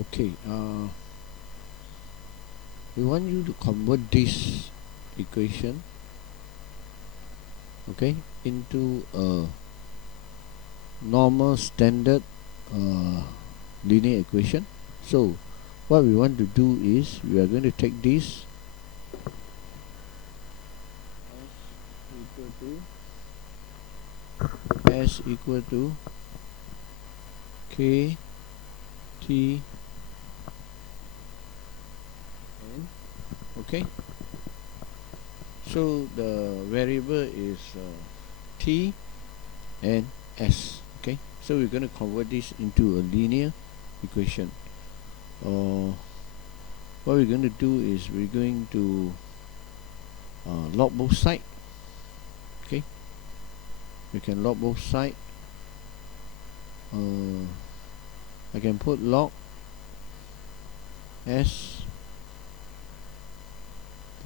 Okay, we want you to convert this equation, okay, into a normal standard linear equation. So what we want to do is we are going to take this s equal to k t n. Okay, so the variable is t and s. Okay, so we're going to convert this into a linear equation. What we're going to do is we're going to log both sides. Okay, we can log both sides. I can put log s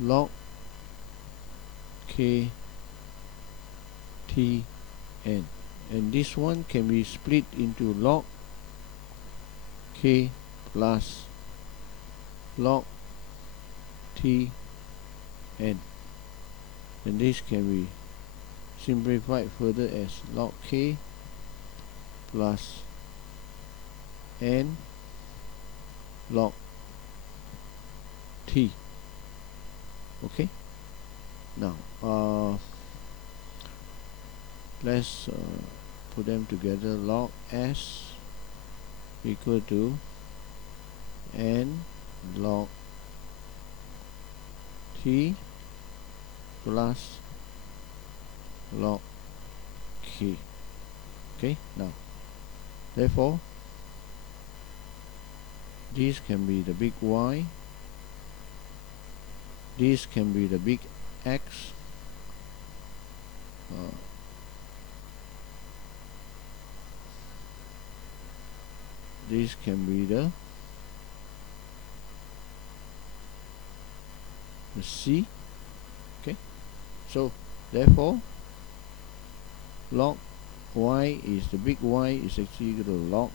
log k t n, and this one can be split into log k plus log t n, and this can be simplified further as log k plus n log t. Okay, now let's put them together. Log s equal to n log t plus log k. Okay, now therefore this can be the big Y, this can be the big X, this can be the C. Okay, so therefore log Y is the big Y is actually equal to log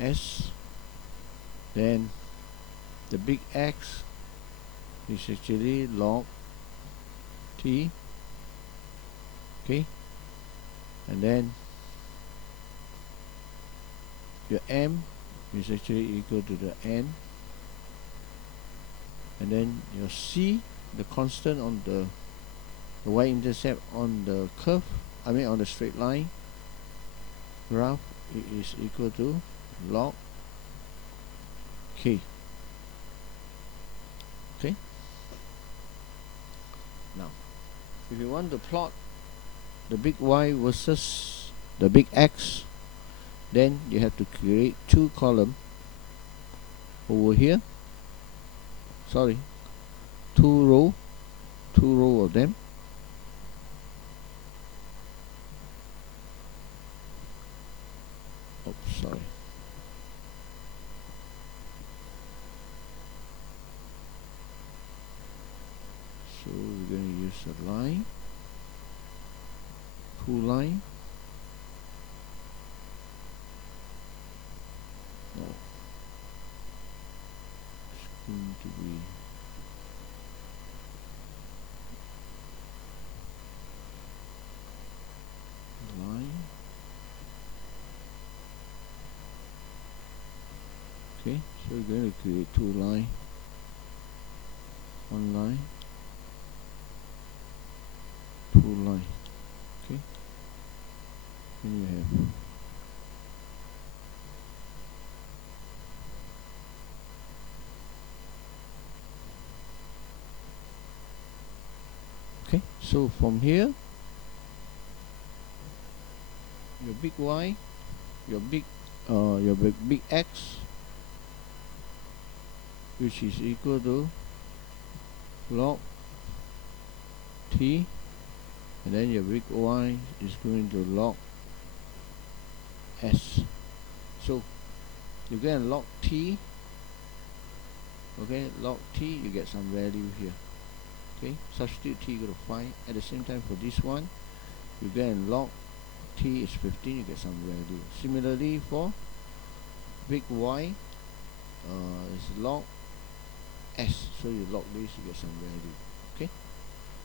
S, then the big X is actually log T. Okay, and then your M is actually equal to the N, and then your C, the constant on the y-intercept on the curve, I mean on the straight line graph, it is equal to log K. Okay, now if you want to plot the big Y versus the big X, then you have to create two columns over here, sorry, two row of them. Oh, sorry. So we're going to use a line, two line. No, it's going to be line. Okay, so we're going to create two line, one line, two line. Okay, then you have okay, so from here your big Y, your big X, which is equal to log T, and then your big Y is going to log S. So you get log T, okay, log T, you get some value here. Okay, substitute T equal to 5. At the same time for this one, you get log T is 15, you get some value. Similarly for big Y is log S. So you log this, you get some value. Okay.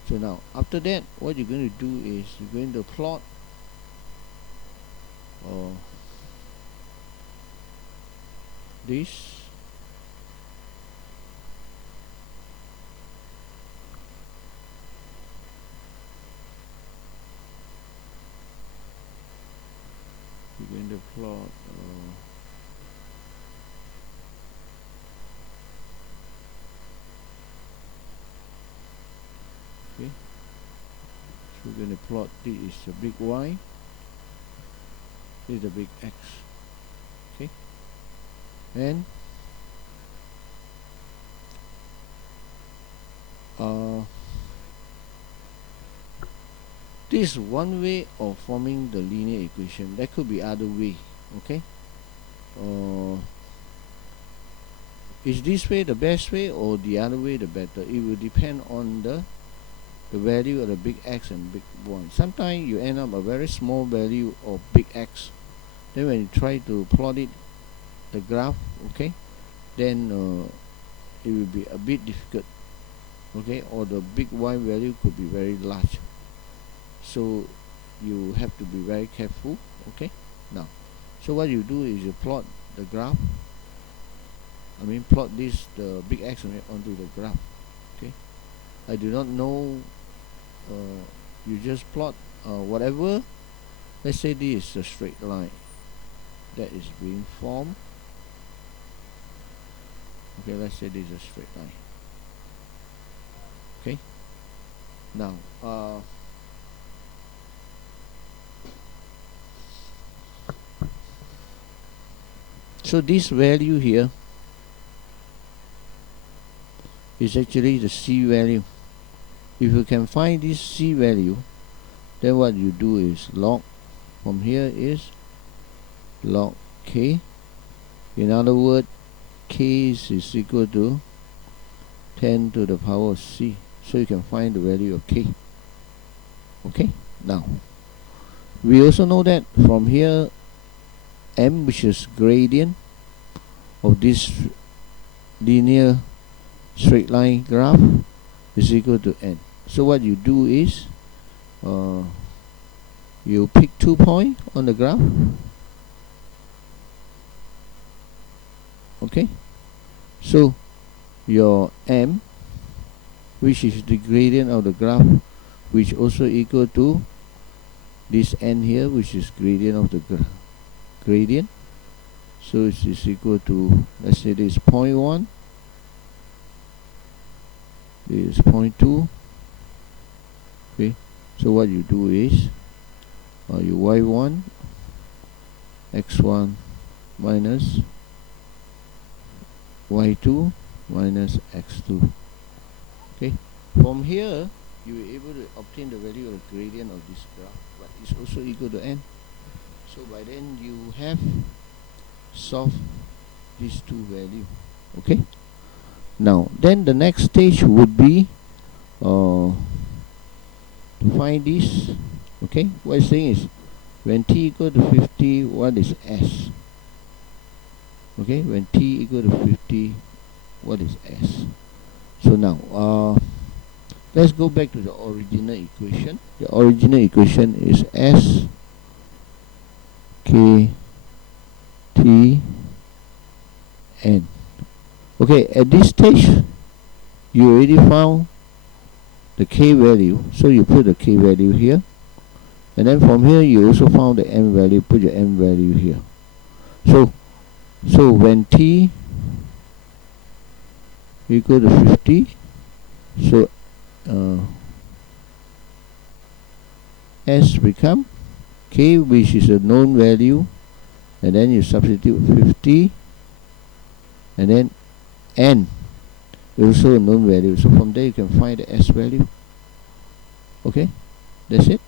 So now after that, what you're going to do is you're going to plot this you're going to plot okay, so we're going to plot this is a big Y, this is a big X. Okay, and this is one way of forming the linear equation. There could be other way. Okay, is this way the best way or the other way the better? It will depend on the value of the big X and big Y. Sometimes you end up a very small value of big X. Then when you try to plot it, the graph, okay, then it will be a bit difficult. Okay, or the big Y value could be very large. So you have to be very careful. Okay, now, so what you do is you plot the graph. Plot this the big X onto the graph. Okay, I do not know. You just plot whatever. Let's say this is a straight line that is being formed. Okay, let's say this is a straight line. Okay, now so this value here is actually the C value. If you can find this C value, then what you do is log from here is log K. In other words, K is equal to 10 to the power of C. So you can find the value of K. Okay, now we also know that from here M, which is gradient of this linear straight line graph, is equal to N. So what you do is you pick 2 points on the graph. Okay, so your M, which is the gradient of the graph, which also equal to this N here, which is gradient of the gradient. So it is equal to, let's say this is 0.1, this is 0.2. Okay, so what you do is you y1 x1 minus y2 minus x2. Okay, from here you will be able to obtain the value of the gradient of this graph, but it's also equal to N. So by then you have solved these two values. Okay, now then the next stage would be to find this. Okay, what it's saying is when t equal to 50, what is S? Okay, when t equal to 50, what is S? So now let's go back to the original equation. The original equation is S K T N. Okay, at this stage you already found the K value, so you put the K value here, and then from here you also found the M value, put your M value here. So when t equal to 50, so S become K, which is a known value, and then you substitute 50, and then N also a known value. So from there you can find the S value. Okay, that's it.